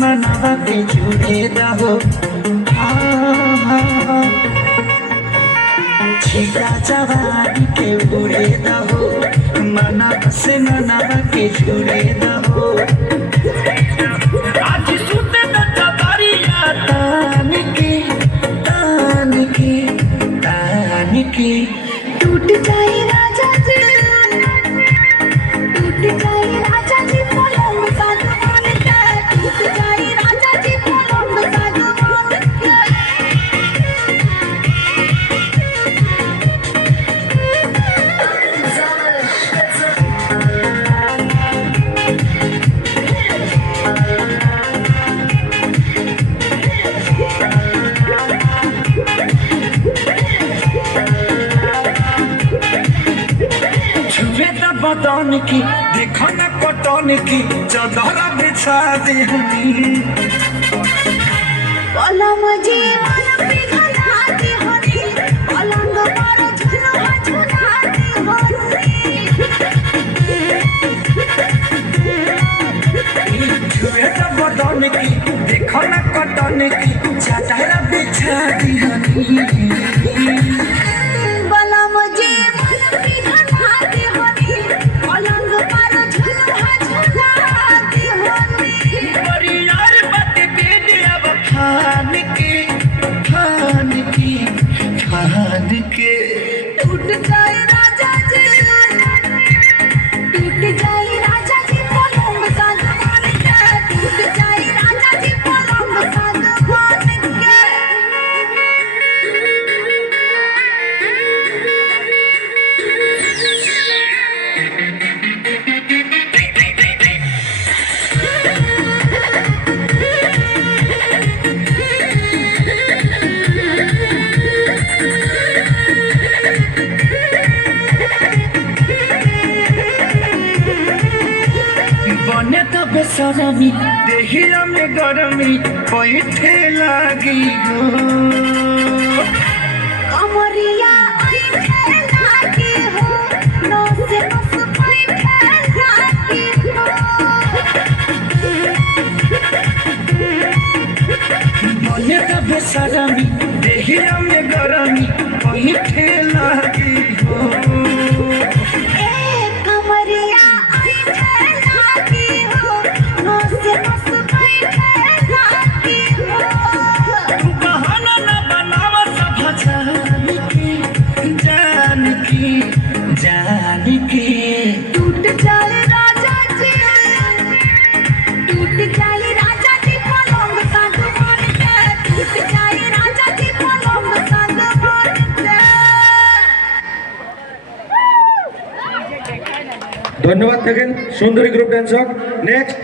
मनावा के जुड़े रहो छीटा जवानी के उड़े रहो मनावा से मनावा के जुड़े रहो आज सुते न जबरिया तान के टूट जाए राजा जी टूट जाए राजा जी पलंग सागवान के टूट जाए राजा जी पलंग सागवान के बदन की देखो न कटन की चादर बिछा दी पलंग जी मन पिघलाती होनी पलंग पर झुलुआ झुलाती होनी बदन की देखो न कटन की चादर बिछा दी पलंग जी मन पिघलाती होनी पलंग पर झुलुआ झुलाती होनी यार बात बेद अब खान के टूट जाए राजा जी टूट जाए राजा जी पलंग सागवान के टूट जाए राजा जी पलंग सागवान के बने तो बेसरमी देहिया में गरमी बैठे लागी हो कमरिया ऐठे लागी हो नस नस बैठे लागी हो बने तो बेसरमी देहिया में गरमी बैठे लागी हो ए कमरिया ऐठे लागी हो नस नस बैठे लागी हो बहाना न बनावा सब जान की टूट जाए राजा जी टूट जाए राजा जी पलंग सागवान के टूट जाए राजा जी पलंग सागवान के ধন্যবাদ থাকেন সুন্দরী গ্রুপ ড্যান্স নেক্সট